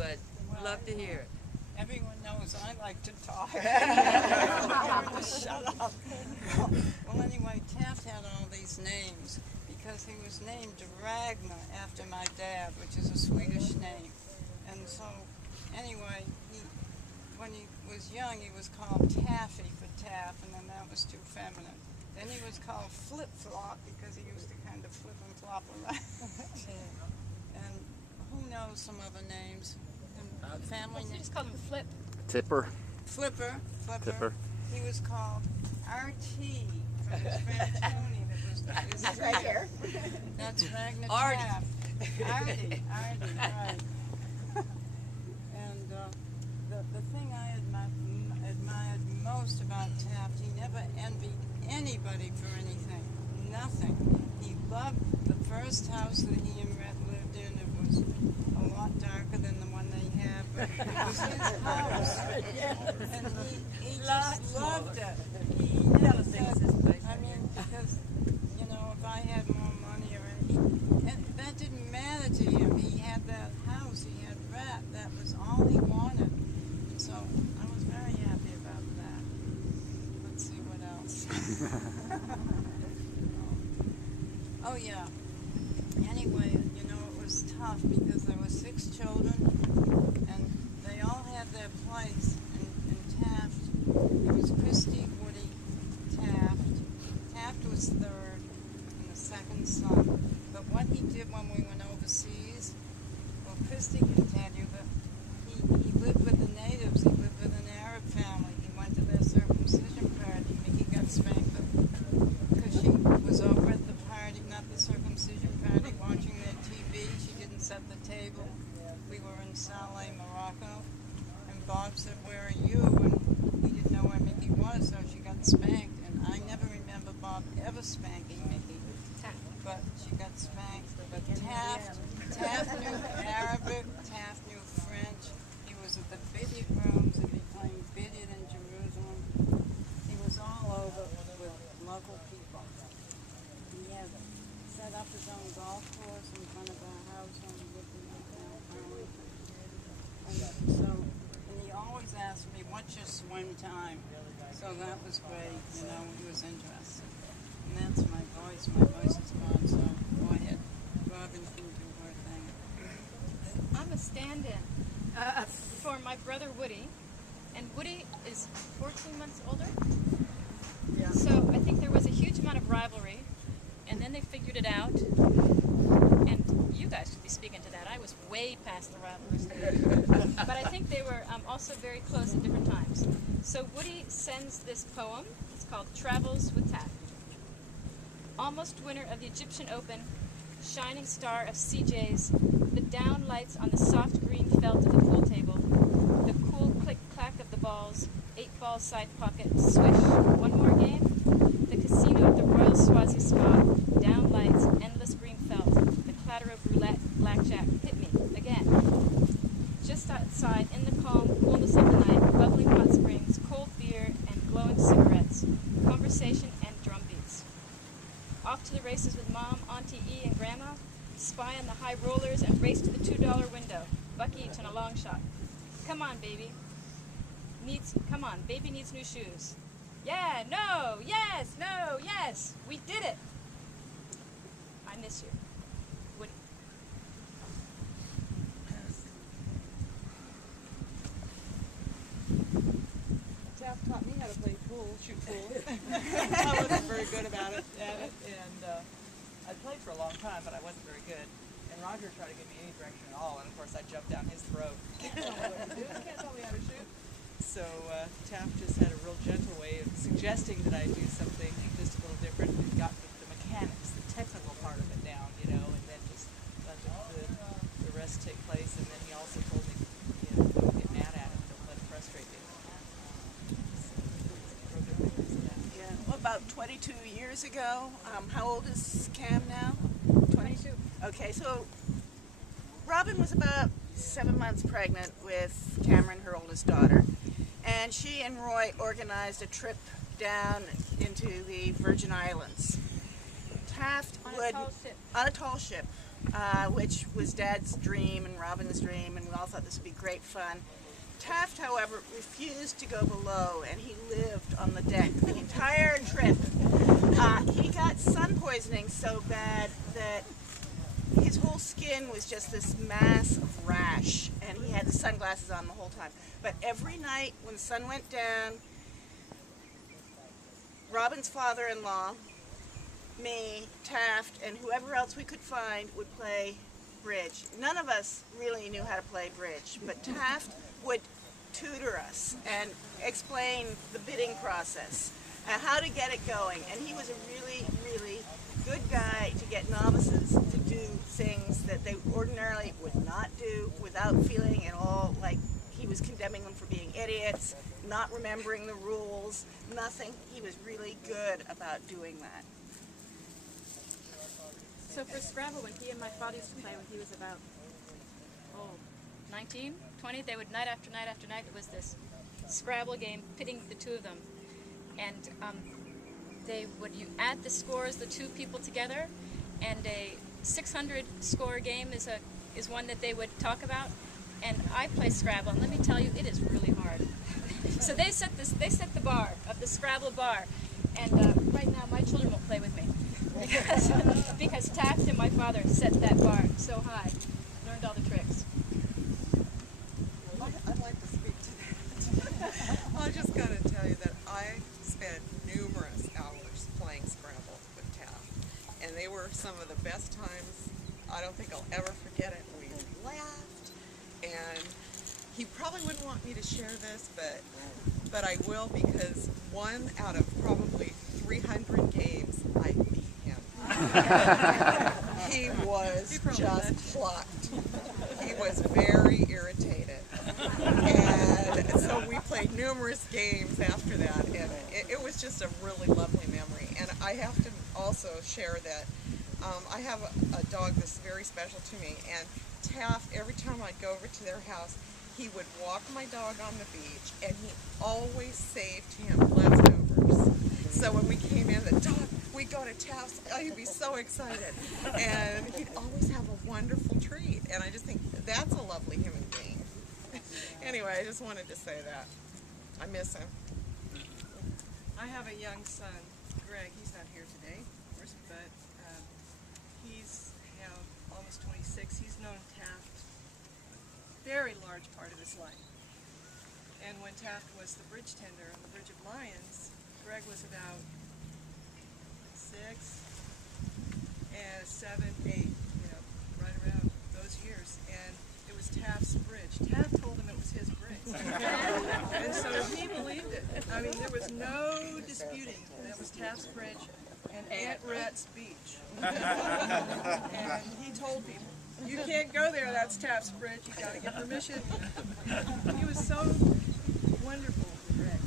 would. Love to hear it. Everyone knows I like to talk. Shut up. Well, anyway, Taft had all these names because he was named Ragnar after my dad, which is a Swedish name. And so, anyway, when he was young, he was called Taffy for Taff, and then that was too feminine. Then he was called Flip Flop because he used to kind of flip and flop around. And who knows some other names? Family You names. just called him Flip. Tipper. Flipper. Tipper. He was called RT from his friend Tony that was his Right here. That's Ragnar Artie. Taft. Artie, right. And the thing I admired most about Taft, he never envied anybody for anything. Nothing. He loved the first house that he and Red lived in. It was a lot darker than the one they have, but it was his house. And he just loved it. He never said, I mean, because, you know, if I had more money or anything, and that didn't matter to him. He had that house, he had Rat, that was all he wanted. And so I was very happy about that. Let's see what else. Oh yeah. Anyway, you know, it was tough because there were 6 children and they all had their place. And Taft, it was Christy, Woody, Taft. Taft was third and the second son. But what he did when we went overseas, well, Christy can tell you that he lived with the natives. He lived with an Arab family. He went to their circumcision party. Mickey got spanked because she was over at the party, not the circumcision party, watching their TV. She didn't set the table. We were in Saleh, Morocco, and Bob said, "Where are you?" And he didn't know where Mickey was, so she got spanked. And I never remember Bob ever spanking Mickey, but she got spanked. But Taft knew Arabic, Taft knew French. He was at the billiard rooms and he playing billiard in Jerusalem. He was all over with local people. He had set up his own golf course in front of our house when we lived in Arlington. And so, and he always asked me, "What's your swim time?" So that was great, you know, he was interested. And that's my voice. My voice is gone, so go ahead. Robin can do her thing. I'm a stand-in for my brother Woody, and Woody is 14 months older. Yeah. So I think there was a huge amount of rivalry, and then they figured it out. And you guys should be speaking to that. I was way past the rivalry stage. But I think they were also very close at different times. So Woody sends this poem. It's called Travels with Taft. Almost winner of the Egyptian Open, shining star of CJ's, the down lights on the soft green felt of the pool table, the cool click-clack of the balls, 8-ball side pocket, swish. One more game? The casino at the Royal Swazi Spa, down lights, endless green felt, the clatter of roulette, blackjack, hit me, again. Just outside, in the calm coolness of the night, bubbling hot springs, cold beer, and glowing cigarettes, conversation and drum beats. Off to the races with Mom, Auntie E, and Grandma, spy on the high rollers, and race to the $2 window, buck each on a long shot. Come on, baby. Come on, baby needs new shoes. Yeah, no, yes, no, yes, we did it. I miss you. Woody. Taft taught me how to play pool, shoot pool. I wasn't very good at it, and I played for a long time, but I wasn't very good. And Roger tried to give me any direction at all, and of course I jumped down his throat. Can't tell me what to do. Can't tell me how to shoot. So Taft just had a real gentle way of suggesting that I do something just a little different, and got the mechanics, the technical part of it down, you know, and then just let the rest take place. And then he also told me, you know, don't get mad at it, don't let it frustrate you. Yeah. Well, about 22 years ago. How old is Cam now? 22. Okay, so Robin was about 7 months pregnant with Cameron, her oldest daughter, and she and Roy organized a trip down into the Virgin Islands. Taft On would a tall ship. on a tall ship, which was Dad's dream and Robin's dream, and we all thought this would be great fun. Taft, however, refused to go below, and he lived on the deck the entire trip. He got sun poisoning so bad that his whole skin was just this mass of rash, and he had the sunglasses on the whole time. But every night when the sun went down, Robin's father-in-law, me, Taft, and whoever else we could find would play bridge. None of us really knew how to play bridge, but Taft would tutor us and explain the bidding process and how to get it going. And he was a really, really good guy to get novices to do things that they ordinarily would not do without feeling at all like he was condemning them for being idiots, not remembering the rules, nothing. He was really good about doing that. So for Scrabble, when he and my father used to play when he was about 19, 20, they would night after night after night, it was this Scrabble game pitting the two of them. And they would add the scores, the two people together, and a 600 score game is one that they would talk about. And I play Scrabble, and let me tell you, it is really hard. So they set the bar of the Scrabble bar, and right now my children won't play with me because Taft and my father set that bar so high, learned all the tricks. I'd like to speak to that. I just got to tell you that I spent numerous hours playing Scrabble with Taft, and they were some of the best times. I don't think I'll ever forget it. We laughed, and he probably wouldn't want me to share this, but I will, because one out of probably 300 games, I beat him. He was just plucked. He was very irritated. And so we played numerous games after that, and it was just a really lovely memory. And I have to also share that I have a dog that's very special to me, and Taft, every time I'd go over to their house, he would walk my dog on the beach, and he always saved him leftovers. So when we came in, the dog, we'd go to Taft's, he'd be so excited. And he'd always have a wonderful treat. And I just think that's a lovely human being. Anyway, I just wanted to say that. I miss him. I have a young son, Greg. He's not here today, of course, but he's now almost 26. He's known Taft a very large part of his life. And when Taft was the bridge tender on the Bridge of Lions, Greg was about 6 and 7, 8, right around those years. And it was Taft's bridge. Taft told him it was his bridge. And so he believed it. I mean, there was no disputing that it was Taft's bridge and Aunt Rhett's beach. And he told people, you can't go there, that's Taft's bridge, you gotta get permission. He was so wonderful, Greg.